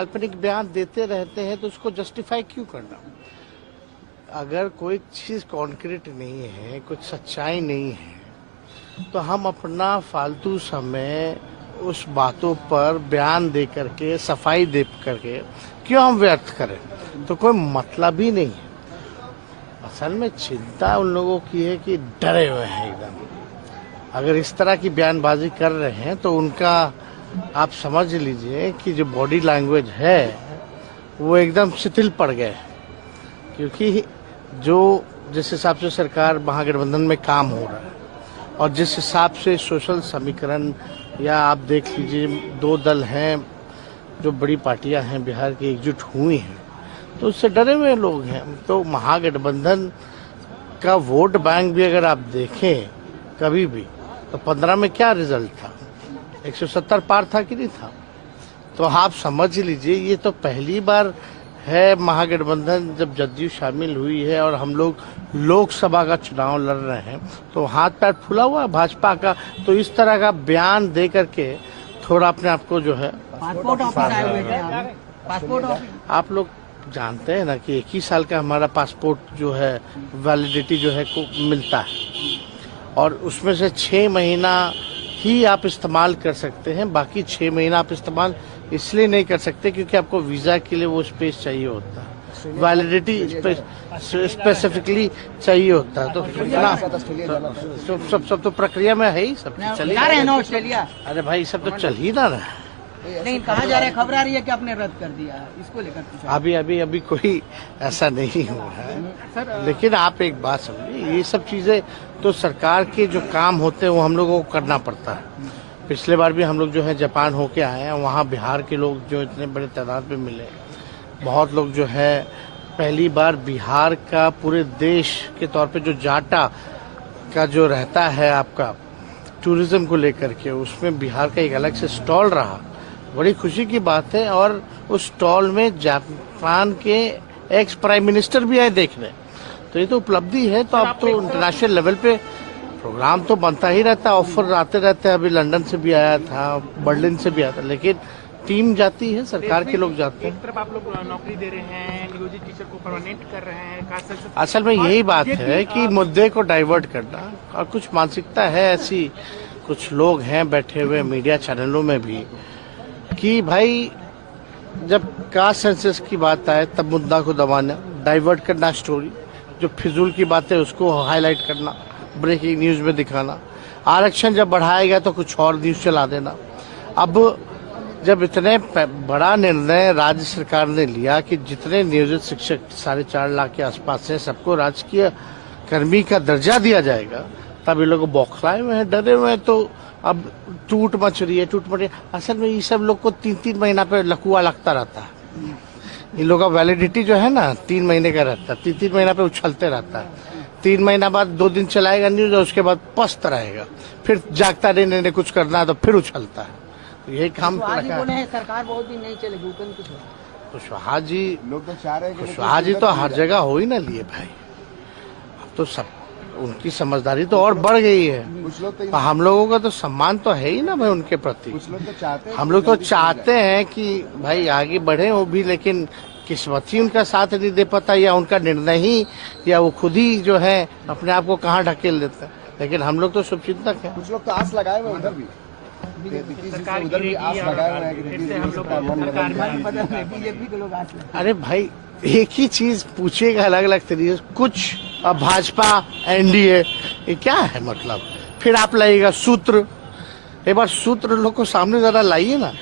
काल्पनिक बयान देते रहते हैं तो उसको जस्टिफाई क्यों करना। अगर कोई चीज कॉन्क्रीट नहीं है, कुछ सच्चाई नहीं है, तो हम अपना फालतू समय उस बातों पर बयान दे करके, सफाई दे करके क्यों हम व्यर्थ करें। तो कोई मतलब ही नहीं है। असल में चिंता उन लोगों की है कि डरे हुए हैं एकदम। अगर इस तरह की बयानबाजी कर रहे हैं तो उनका आप समझ लीजिए कि जो बॉडी लैंग्वेज है वो एकदम शिथिल पड़ गए, क्योंकि जो जिस हिसाब से सरकार महागठबंधन में काम हो रहा है और जिस हिसाब से सोशल समीकरण, या आप देख लीजिए 2 दल हैं जो बड़ी पार्टियां हैं बिहार की एकजुट हुई हैं, तो उससे डरे हुए लोग हैं। तो महागठबंधन का वोट बैंक भी अगर आप देखें कभी भी, तो 15 में क्या रिजल्ट था, 170 पार था कि नहीं था। तो आप समझ लीजिए ये तो पहली बार है महागठबंधन जब जदयू शामिल हुई है और हम लोग लोकसभा का चुनाव लड़ रहे हैं, तो हाथ पैर फुला हुआ है भाजपा का। तो इस तरह का बयान दे करके थोड़ा अपने आप को जो है, पासपोर्ट आप लोग जानते हैं ना कि 21 साल का हमारा पासपोर्ट जो है वैलिडिटी जो है को मिलता है, और उसमें से 6 महीना ही आप इस्तेमाल कर सकते हैं। बाकी 6 महीना आप इस्तेमाल इसलिए नहीं कर सकते क्योंकि आपको वीजा के लिए वो स्पेस चाहिए होता है, वैलिडिटी स्पेसिफिकली चाहिए होता है। तो सब तो प्रक्रिया में है ही, सब चल रहा है ना ऑस्ट्रेलिया। अरे भाई सब तो चल ही ना रहा है। नहीं, कहा जा रहा है, खबर आ रही है कि आपने रद्द कर दिया, इसको लेकर अभी कोई ऐसा नहीं हुआ है। लेकिन आप एक बात समझिए, ये सब चीजें तो सरकार के जो काम होते हैं वो हम लोगों को करना पड़ता है। पिछले बार भी हम लोग जो है जापान होके आए हैं, वहाँ बिहार के लोग जो इतने बड़े तादाद में मिले, बहुत लोग जो है पहली बार बिहार का पूरे देश के तौर पे जो जाटा का जो रहता है आपका टूरिज्म को लेकर के, उसमें बिहार का एक अलग से स्टॉल रहा, बड़ी खुशी की बात है। और उस स्टॉल में जापान के एक्स प्राइम मिनिस्टर भी आए देखने, तो ये तो उपलब्धि है। तो अब तो इंटरनेशनल लेवल पे प्रोग्राम तो बनता ही रहता है, ऑफर आते रहते हैं। अभी लंदन से भी आया था, बर्लिन से भी आया था, लेकिन टीम जाती है, सरकार के लोग जाते हैं। एक तरफ आप लोग नौकरी दे रहे हैं, नियोजित टीचर को परमानेंट कर रहे हैं। असल में यही बात है कि मुद्दे को डाइवर्ट करना, और कुछ मानसिकता है ऐसी, कुछ लोग हैं बैठे हुए मीडिया चैनलों में भी, कि भाई जब कास्ट सेंसस की बात आए तब मुद्दा को दबाना, डाइवर्ट करना स्टोरी, जो फिजूल की बात है उसको हाईलाइट करना, ब्रेकिंग न्यूज में दिखाना। आरक्षण जब बढ़ाया गया तो कुछ और न्यूज चला देना। अब जब इतने बड़ा निर्णय राज्य सरकार ने लिया कि जितने नियोजित शिक्षक 4.5 लाख के आसपास हैं सबको राजकीय कर्मी का दर्जा दिया जाएगा, तब ये लोग बौखलाए हुए हैं, डरे हुए हैं। तो अब टूट मच रही है। असल में ये सब लोग को 3-3 महीना पे लकुआ लगता रहता है। इन लोगों का वैलिडिटी जो है ना 3 महीने का रहता है, 3-3 महीना पे उछलते रहता है। 3 महीना बाद 2 दिन चलाएगा न्यूज और उसके बाद पस्त रहेगा, फिर जागता नहीं कुछ करना है तो फिर उछलता है। तो यही काम सरकार बहुत दिन नहीं चलेगी। कुशवाहा जी लोग तो चाह रहे हैं, कुशवाहा जी तो हर जगह हो ही ना लिए भाई। अब तो सब उनकी समझदारी तो और बढ़ गई है। तो हम लोगों का तो सम्मान तो है ही ना भाई उनके प्रति। हम लोग तो चाहते हैं कि भाई आगे बढ़े वो भी, लेकिन किस्मत ही उनका साथ नहीं दे पाता, या उनका निर्णय ही, या वो खुद ही जो है अपने आप को कहाँ ढकेल देता है। लेकिन हम लोग तो शुभचिंतक हैं। कुछ लोग तो आस लगाए हुए उधर भी आस लगाए हुए हैं। अरे भाई एक ही चीज पूछेगा अलग अलग तरीके से, कुछ अब भाजपा एनडीए, ये क्या है मतलब। फिर आप लाइएगा सूत्र, एक बार सूत्र लोग को सामने जरा लाइए ना।